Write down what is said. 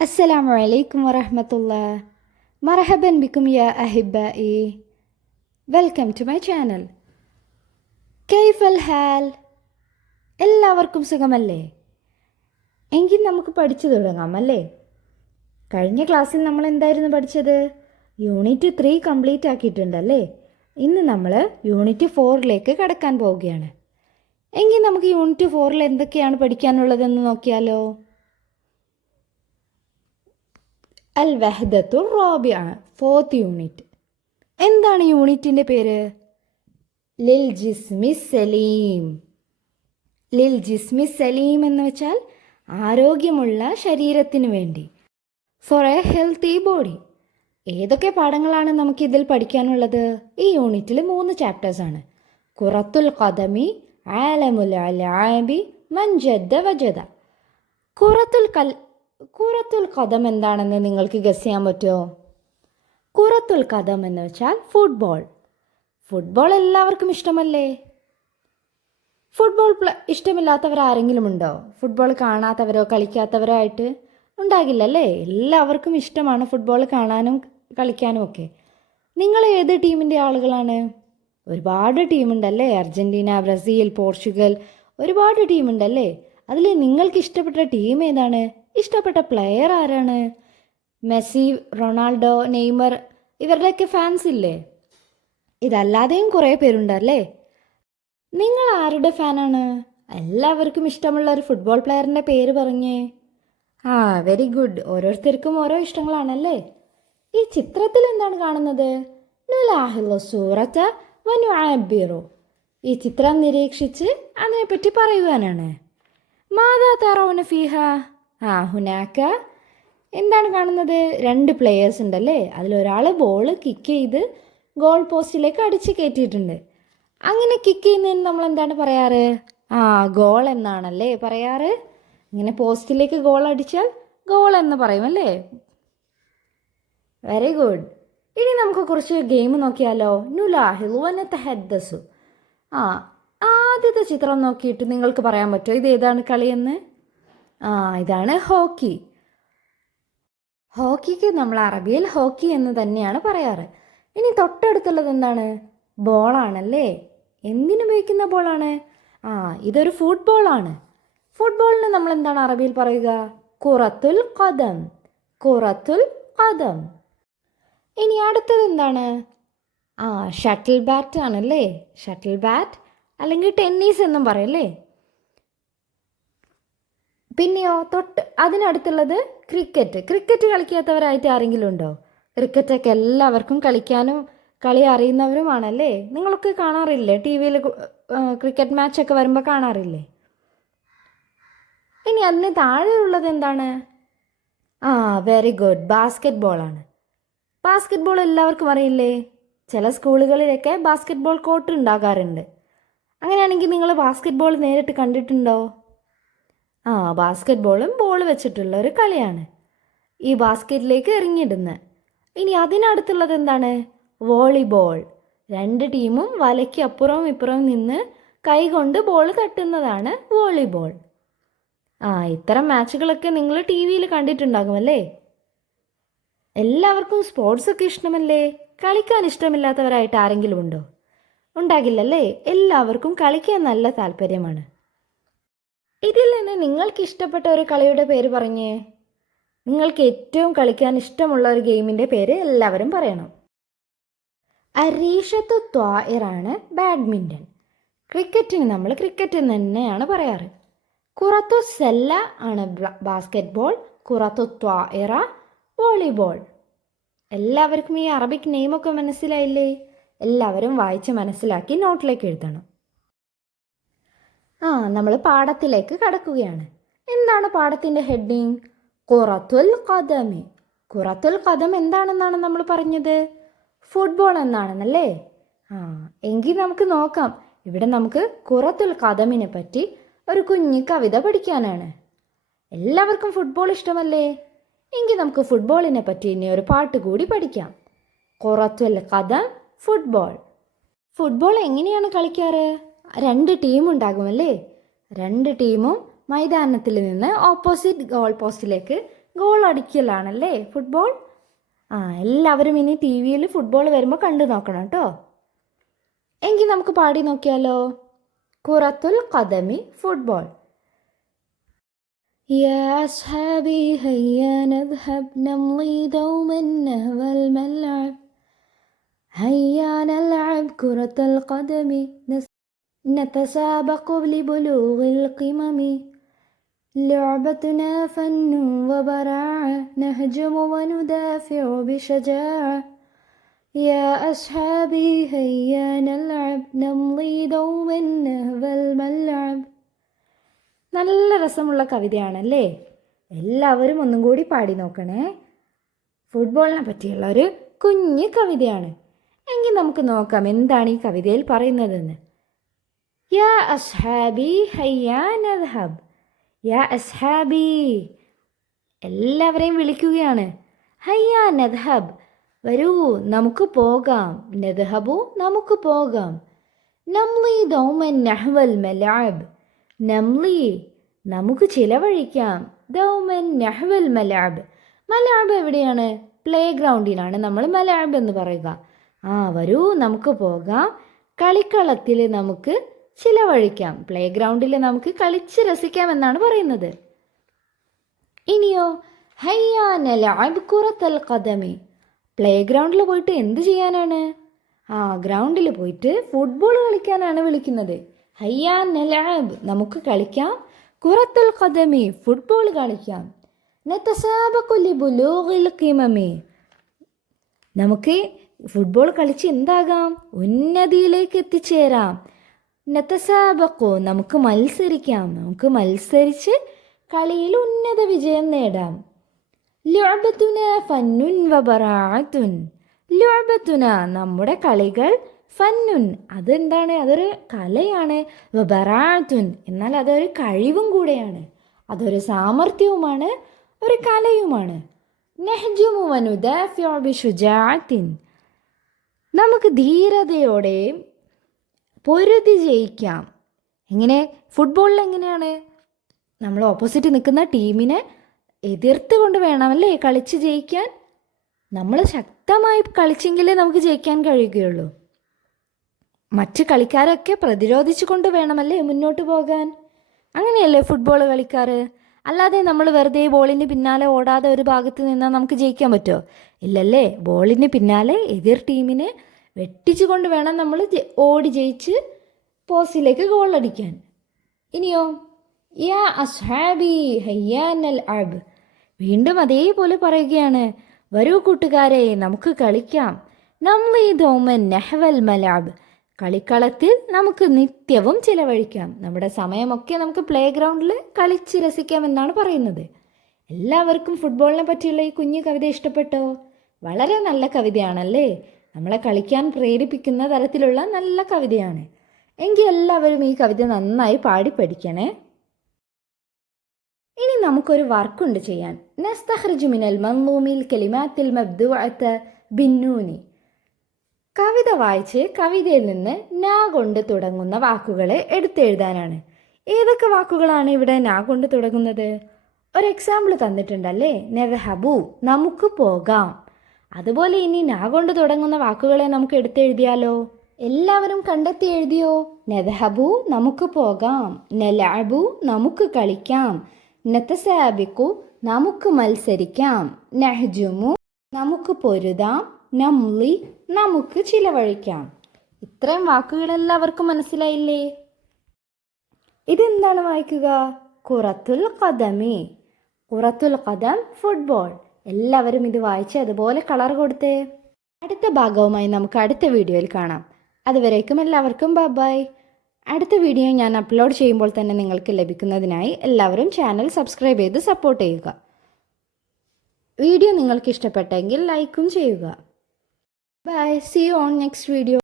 السلام عليكم ورحمة الله. مرحبا بكم يا أحبائي. Welcome to my channel. كيف الحال? എല്ലാവർക്കും സുഖമല്ലേ? എങ്കിൽ നമുക്ക് പഠിച്ചു തുടങ്ങാം അല്ലേ? കഴിഞ്ഞ ക്ലാസ്സിൽ നമ്മൾ എന്തായിരുന്നു പഠിച്ചത്? യൂണിറ്റ് 3 കംപ്ലീറ്റ് ആക്കിയിട്ടുണ്ടല്ലേ? ഇന്ന് നമ്മൾ യൂണിറ്റ് 4ലേക്ക് കടക്കാൻ പോവുകയാണ്. എങ്കിൽ നമുക്ക് യൂണിറ്റ് 4ൽ എന്തൊക്കെയാണ് പഠിക്കാനുള്ളതെന്ന് നോക്കിയാലോ? അൽ വഹ്ദത്തുർ റാബിഅ, 4th യൂണിറ്റ്. എന്താണ് യൂണിറ്റിൻ്റെ പേര്? ലിൽ ജിസ്മി സലീം. ലിൽ ജിസ്മി സലീം എന്ന് വെച്ചാൽ ആരോഗ്യമുള്ള ശരീരത്തിന് വേണ്ടി, ഫോർ എ ഹെൽത്തി ബോഡി. ഏതൊക്കെ പാഠങ്ങളാണ് നമുക്കിതിൽ പഠിക്കാനുള്ളത്? ഈ യൂണിറ്റിൽ 3 ചാപ്റ്റേഴ്സാണ്. ഖുറത്തുൽ ഖദമി, ആലമുൽ അലാബി, മൻജദ്ദ വജദ. ഖുറത്തുൽ ഖദം എന്താണെന്ന് നിങ്ങൾക്ക് ഗസ് ചെയ്യാൻ പറ്റുമോ? ഖുറത്തുൽ ഖദം എന്ന് വെച്ചാൽ ഫുട്ബോൾ. ഫുട്ബോൾ എല്ലാവർക്കും ഇഷ്ടമല്ലേ? ഫുട്ബോൾ ഇഷ്ടമില്ലാത്തവർ ആരെങ്കിലും ഉണ്ടോ? ഫുട്ബോൾ കാണാത്തവരോ കളിക്കാത്തവരോ ആയിട്ട് ഉണ്ടാകില്ലല്ലേ? എല്ലാവർക്കും ഇഷ്ടമാണ് ഫുട്ബോൾ കാണാനും കളിക്കാനും ഒക്കെ. നിങ്ങൾ ഏത് ടീമിൻ്റെ ആളുകളാണ്? ഒരുപാട് ടീമുണ്ടല്ലേ? അർജൻറ്റീന, ബ്രസീൽ, പോർച്ചുഗൽ, ഒരുപാട് ടീമുണ്ടല്ലേ? അതിൽ നിങ്ങൾക്ക് ഇഷ്ടപ്പെട്ട ടീം ഏതാണ്? ഇഷ്ടപ്പെട്ട പ്ലെയർ ആരാണ്? മെസ്സി, റൊണാൾഡോ, നെയ്മർ, ഇവരുടെയൊക്കെ ഫാൻസ് ഇല്ലേ? ഇതല്ലാതെയും കുറേ പേരുണ്ടല്ലേ? നിങ്ങൾ ആരുടെ ഫാനാണ്? എല്ലാവർക്കും ഇഷ്ടമുള്ള ഒരു ഫുട്ബോൾ പ്ലെയറിൻ്റെ പേര് പറഞ്ഞേ. Very good. ഓരോരുത്തർക്കും ഓരോ ഇഷ്ടങ്ങളാണല്ലേ? ഈ ചിത്രത്തിൽ എന്താണ് കാണുന്നത്? നുലാഹിലു സൂറത്ത വനുഅബ്ബിറു. ഈ ചിത്രം നിരീക്ഷിച്ച് അതിനെപ്പറ്റി പറയുവാനാണ്. മാതാ തറൗന ഫീഹ. ഹുനാക്ക. എന്താണ് കാണുന്നത്? 2 പ്ലെയേഴ്സ് ഉണ്ടല്ലേ? അതിലൊരാൾ ബോൾ കിക്ക് ചെയ്ത് ഗോൾ പോസ്റ്റിലേക്ക് അടിച്ച് കയറ്റിയിട്ടുണ്ട്. അങ്ങനെ കിക്ക് ചെയ്യുന്നതിന് നമ്മൾ എന്താണ് പറയാറ്? ഗോൾ എന്നാണല്ലേ പറയാറ്. ഇങ്ങനെ പോസ്റ്റിലേക്ക് ഗോൾ അടിച്ചാൽ ഗോൾ എന്ന് പറയുമല്ലേ? Very good. ഇനി നമുക്ക് കുറച്ച് ഗെയിം നോക്കിയാലോ? നുലാഹിലു വനതഹദ്ദസു. ആദ്യത്തെ ചിത്രം നോക്കിയിട്ട് നിങ്ങൾക്ക് പറയാൻ പറ്റുമോ ഇത് ഏതാണ് കളിയെന്ന്? ഇതാണ് ഹോക്കി. ഹോക്കിക്ക് നമ്മൾ അറബിയിൽ ഹോക്കി എന്ന് തന്നെയാണ് പറയാറ്. ഇനി തൊട്ടടുത്തുള്ളത് എന്താണ്? ബോളാണല്ലേ? എന്തിനുപയോഗിക്കുന്ന ബോളാണ്? ഇതൊരു ഫുട്ബോളാണ്. ഫുട്ബോളിന് നമ്മൾ എന്താണ് അറബിയിൽ പറയുക? ഖുറത്തുൽ ഖദം. ഖുറത്തുൽ ഖദം. ഇനി അടുത്തത് എന്താണ്? ഷട്ടിൽ ബാറ്റ് ആണല്ലേ? ഷട്ടിൽ ബാറ്റ് അല്ലെങ്കിൽ ടെന്നീസ് എന്നും പറയല്ലേ? പിന്നെയോ അതിനടുത്തുള്ളത് ക്രിക്കറ്റ്. ക്രിക്കറ്റ് കളിക്കാത്തവരായിട്ട് ആരെങ്കിലും ഉണ്ടോ? ക്രിക്കറ്റൊക്കെ എല്ലാവർക്കും കളിക്കാനും കളി അറിയുന്നവരുമാണല്ലേ? നിങ്ങളൊക്കെ കാണാറില്ലേ? ടി വിയിൽ ക്രിക്കറ്റ് മാച്ചൊക്കെ വരുമ്പോൾ കാണാറില്ലേ? ഇനി അതിന് താഴെയുള്ളത് എന്താണ്? Very good. ബാസ്കറ്റ് ബോളാണ്. ബാസ്കറ്റ് ബോൾ എല്ലാവർക്കും അറിയില്ലേ? ചില സ്കൂളുകളിലൊക്കെ ബാസ്കറ്റ് ബോൾ കോർട്ട് ഉണ്ടാകാറുണ്ട്. അങ്ങനെയാണെങ്കിൽ നിങ്ങൾ ബാസ്കറ്റ് ബോൾ നേരിട്ട് കണ്ടിട്ടുണ്ടോ? ബാസ്കറ്റ് ബോളും ബോൾ വെച്ചിട്ടുള്ള ഒരു കളിയാണ്. ഈ ബാസ്കറ്റിലേക്ക് എറിഞ്ഞിടുന്നത്. ഇനി അതിനടുത്തുള്ളത് എന്താണ്? വോളിബോൾ. 2 ടീമും വലയ്ക്ക് അപ്പുറവും ഇപ്പുറവും നിന്ന് കൈകൊണ്ട് ബോൾ തട്ടുന്നതാണ് വോളിബോൾ. ഇത്തരം മാച്ചുകളൊക്കെ നിങ്ങൾ ടി വിയിൽ കണ്ടിട്ടുണ്ടാകുമല്ലേ? എല്ലാവർക്കും സ്പോർട്സൊക്കെ ഇഷ്ടമല്ലേ? കളിക്കാൻ ഇഷ്ടമില്ലാത്തവരായിട്ട് ആരെങ്കിലും ഉണ്ടോ? ഉണ്ടാകില്ലല്ലേ? എല്ലാവർക്കും കളിക്കാൻ നല്ല താല്പര്യമാണ്. ഇതിൽ നിന്ന് നിങ്ങൾക്ക് ഇഷ്ടപ്പെട്ട ഒരു കളിയുടെ പേര് പറഞ്ഞേ. നിങ്ങൾക്ക് ഏറ്റവും കളിക്കാൻ ഇഷ്ടമുള്ള ഒരു ഗെയിമിൻ്റെ പേര് എല്ലാവരും പറയണം. അരീഷത്തു ത്വാഇറാണ് ബാഡ്മിൻ്റൺ. ക്രിക്കറ്റിന് നമ്മൾ ക്രിക്കറ്റ് എന്ന് തന്നെയാണ് പറയാറ്. ഖുറത്തു സെല്ല ആണ് ബാസ്കറ്റ് ബോൾ. ഖുറത്തു ത്വാഇറ വോളിബോൾ. എല്ലാവർക്കും ഈ അറബിക് നെയിമൊക്കെ മനസ്സിലായില്ലേ? എല്ലാവരും വായിച്ച് മനസ്സിലാക്കി നോട്ടിലേക്ക് എഴുതണം. നമ്മൾ പാഠത്തിലേക്ക് കടക്കുകയാണ്. എന്താണ് പാഠത്തിൻ്റെ ഹെഡിങ്? ഖുറത്തുൽ ഖദമി. ഖുറത്തുൽ ഖദം എന്താണെന്നാണ് നമ്മൾ പറഞ്ഞത്? ഫുട്ബോൾ എന്നാണെന്നല്ലേ? എങ്കിൽ നമുക്ക് നോക്കാം. ഇവിടെ നമുക്ക് ഖുറത്തുൽ ഖദമിനെ പറ്റി ഒരു കുഞ്ഞു കവിത പഠിക്കാനാണ്. എല്ലാവർക്കും ഫുട്ബോൾ ഇഷ്ടമല്ലേ? എങ്കിൽ നമുക്ക് ഫുട്ബോളിനെ പറ്റി ഇനി ഒരു പാട്ട് കൂടി പഠിക്കാം. ഖുറത്തുൽ ഖദം ഫുട്ബോൾ. ഫുട്ബോൾ എങ്ങനെയാണ് കളിക്കാറ്? 2 ടീം ഉണ്ടാകുമല്ലേ? 2 ടീമും മൈതാനത്തിൽ നിന്ന് ഓപ്പോസിറ്റ് ഗോൾ പോസ്റ്റിലേക്ക് ഗോൾ അടിക്കലാണല്ലേ ഫുട്ബോൾ. എല്ലാവരും ഇനി ടി വിയിൽ ഫുട്ബോൾ വരുമ്പോൾ കണ്ടു നോക്കണം കേട്ടോ. എങ്കിൽ നമുക്ക് പാടി നോക്കിയാലോ. കുറത്തുൽ ഖദമി ഫുട്ബോൾ. يا أصحابي هيا نذهب نمضي دوما نهوى الملعب هيا نلعب كرة القدم نتسابق لبلوغ القمم لعبتنا فن وبراعة نهجم وندافع بشجاعة يا أصحابي هيا نلعب نمضي دوما نهوى الملعب. നല്ല രസമുള്ള കവിതയാണല്ലേ. എല്ലാവരും ഒന്നും കൂടി പാടി നോക്കണേ. ഫുട്ബോളിനെ പറ്റിയുള്ള ഒരു കുഞ്ഞു കവിതയാണ്. എങ്കിൽ നമുക്ക് നോക്കാം എന്താണ് ഈ കവിതയിൽ പറയുന്നതെന്ന്. യാ അസ്ഹാബി ഹയ്യാ നദ്ഹബ്. യാ അസ്ഹാബി, എല്ലാവരെയും വിളിക്കുകയാണ്. ഹയ്യാ നദ്ഹബ്, വരൂ നമുക്ക് പോകാം. നദ്ഹബു, നമുക്ക് പോകാം. നംലി ദൗമൻ നഹ്വൽ മലാബ്. നംലി, നമുക്ക് ചിലവഴിക്കാം. ദൗമൻ നഹ്വൽ മലാബ്. മലാബ് എവിടെയാണ്? പ്ലേ ഗ്രൗണ്ടിലാണ് നമ്മൾ മലാബ് എന്ന് പറയുക. വരൂ നമുക്ക് പോകാം. കളിക്കളത്തിൽ നമുക്ക് ചിലവഴിക്കാം. പ്ലേ ഗ്രൗണ്ടിൽ നമുക്ക് കളിച്ച് രസിക്കാം എന്നാണ് പറയുന്നത്. ഇനിയോ ഹയ്യാ നലഅബ് ഖുറത്തുൽ ഖദമി. പ്ലേ ഗ്രൗണ്ടിൽ പോയിട്ട് എന്ത് ചെയ്യാനാണ്? ഗ്രൗണ്ടിൽ പോയിട്ട് ഫുട്ബോൾ കളിക്കാനാണ് വിളിക്കുന്നത്. ഹയ്യാ നലഅബ്, നമുക്ക് കളിക്കാം. ഖുറത്തുൽ ഖദമി, ഫുട്ബോൾ കളിക്കാം. നതസാബഖു ലിബുലൂഗിൽ ഖിമമി, നമുക്ക് ഫുട്ബോൾ കളിച്ച് എന്താകാം? ഉന്നതിയിലേക്ക് എത്തിച്ചേരാം. നതസാബഖു, നമുക്ക് മത്സരിക്കാം. നമുക്ക് മത്സരിച്ച് കളിയിൽ ഉന്നത വിജയം നേടാം. ലുഅബതുന ഫന്നുൻ വബറാഅത്തുൻ. ലുഅബതുന, നമ്മുടെ കളികൾ. ഫന്നുൻ, അതെന്താണ്? അതൊരു കലയാണ്. വബറാഅത്തുൻ, എന്നാൽ അതൊരു കഴിവും കൂടെയാണ്. അതൊരു സാമർഥ്യവുമാണ്, ഒരു കലയുമാണ്. നഹ്ജുമു വനുദാഫിഉ ബിശുജാഅത്തിൻ, നമുക്ക് ധീരതയോടെ പൊരുതി ജയിക്കാം. എങ്ങനെ? ഫുട്ബോളിൽ എങ്ങനെയാണ്? നമ്മൾ ഓപ്പോസിറ്റ് നിൽക്കുന്ന ടീമിനെ എതിർത്ത് കൊണ്ട് വേണമല്ലേ കളിച്ച് ജയിക്കാൻ. നമ്മൾ ശക്തമായി കളിച്ചെങ്കിലേ നമുക്ക് ജയിക്കാൻ കഴിയുകയുള്ളൂ. മറ്റ് കളിക്കാരൊക്കെ പ്രതിരോധിച്ചു കൊണ്ട് വേണമല്ലേ മുന്നോട്ട് പോകാൻ. അങ്ങനെയല്ലേ ഫുട്ബോൾ കളിക്കാറ്. അല്ലാതെ നമ്മൾ വെറുതെ ബോളിന് പിന്നാലെ ഓടാതെ ഒരു ഭാഗത്ത് നിന്നാൽ നമുക്ക് ജയിക്കാൻ പറ്റുമോ? ഇല്ലല്ലേ. ബോളിന് പിന്നാലെ എതിർ ടീമിനെ വെട്ടിച്ചു കൊണ്ട് വേണം നമ്മൾ ഓടി ജയിച്ച് പോസ്റ്റിലേക്ക് ഗോൾ അടിക്കാൻ. ഇനിയോ യാ അസ്ഹാബി ഹയ്യാ നൽഅബ്, വീണ്ടും അതേപോലെ പറയുകയാണ്. വരൂ കൂട്ടുകാരെ, നമുക്ക് കളിക്കാം. നംലി ദൗമൻ നഹ്വൽ മലാബ്, കളിക്കളത്തിൽ നമുക്ക് നിത്യവും ചിലവഴിക്കാം. നമ്മുടെ സമയമൊക്കെ നമുക്ക് പ്ലേ ഗ്രൗണ്ടിൽ കളിച്ച് രസിക്കാം എന്നാണ് പറയുന്നത്. എല്ലാവർക്കും ഫുട്ബോളിനെ പറ്റിയുള്ള ഈ കുഞ്ഞു കവിത ഇഷ്ടപ്പെട്ടോ? വളരെ നല്ല കവിതയാണല്ലേ. നമ്മളെ കളിക്കാൻ പ്രേരിപ്പിക്കുന്ന തരത്തിലുള്ള നല്ല കവിതയാണ്. എങ്കിൽ എല്ലാവരും ഈ കവിത നന്നായി പാടി പഠിക്കണേ. ഇനി നമുക്കൊരു വർക്കുണ്ട് ചെയ്യാൻ. നസ്തഖ്റിജു മിനൽ മൻളൂമിൽ കലിമാത്തിൽ മബ്ദൂഅത ബിന്നൂനി. കവിത വായിച്ച് കവിതയിൽ നിന്ന് നാ കൊണ്ട് തുടങ്ങുന്ന വാക്കുകളെ എടുത്തെഴുതാനാണ്. ഏതൊക്കെ വാക്കുകളാണ് ഇവിടെ നാ കൊണ്ട് തുടങ്ങുന്നത്? ഒരു എക്സാമ്പിൾ തന്നിട്ടുണ്ടല്ലേ. നദ്ഹബു, നമുക്ക് പോകാം. അതുപോലെ ഇനി നാ കൊണ്ട് തുടങ്ങുന്ന വാക്കുകളെ നമുക്ക് എടുത്തെഴുതിയാലോ? എല്ലാവരും കണ്ടെത്തി എഴുതിയോ? നദ്ഹബു, നമുക്ക് പോകാം. നലഅബു, നമുക്ക് കളിക്കാം. നതസാബിഖു, നമുക്ക് മത്സരിക്കാം. നഹ്ജുമു, നമുക്ക് പൊരുതാം. നംലി, നമുക്ക് ചിലവഴിക്കാം. ഇത്രയും വാക്കുകൾ എല്ലാവർക്കും മനസ്സിലായില്ലേ? ഇതെന്താണ് വായിക്കുക? ഖുറത്തുൽ ഖദമി. ഖുറത്തുൽ ഖദം, ഫുട്ബോൾ. എല്ലാവരും ഇത് വായിച്ച് അതുപോലെ കളർ കൊടുത്തേ. അടുത്ത ഭാഗവുമായി നമുക്ക് അടുത്ത വീഡിയോയിൽ കാണാം. അതുവരേക്കും എല്ലാവർക്കും ബൈ. അടുത്ത വീഡിയോ ഞാൻ അപ്ലോഡ് ചെയ്യുമ്പോൾ തന്നെ നിങ്ങൾക്ക് ലഭിക്കുന്നതിനായി എല്ലാവരും ചാനൽ സബ്സ്ക്രൈബ് ചെയ്ത് സപ്പോർട്ട് ചെയ്യുക. വീഡിയോ നിങ്ങൾക്ക് ഇഷ്ടപ്പെട്ടെങ്കിൽ ലൈക്കും ചെയ്യുക. Bye. See you on next video.